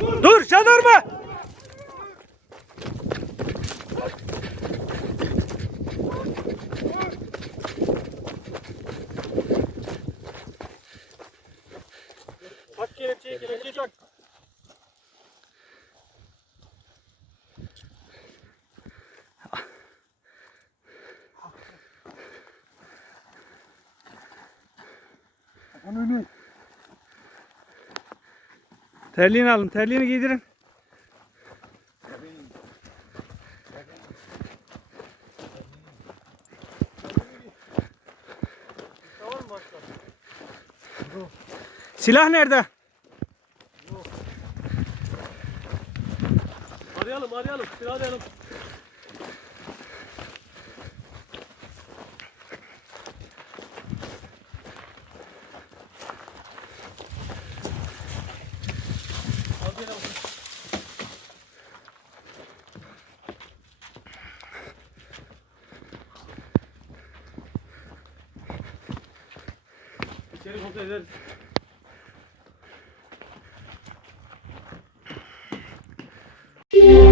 Dur jandarma. Tak kelepçeyi kelepçeyi tak. Önünü. Terliğini alın. Terliğini giydirin. Silah nerede? Arayalım arayalım. Silah arayalım. İçeri kontrol ederiz. Thank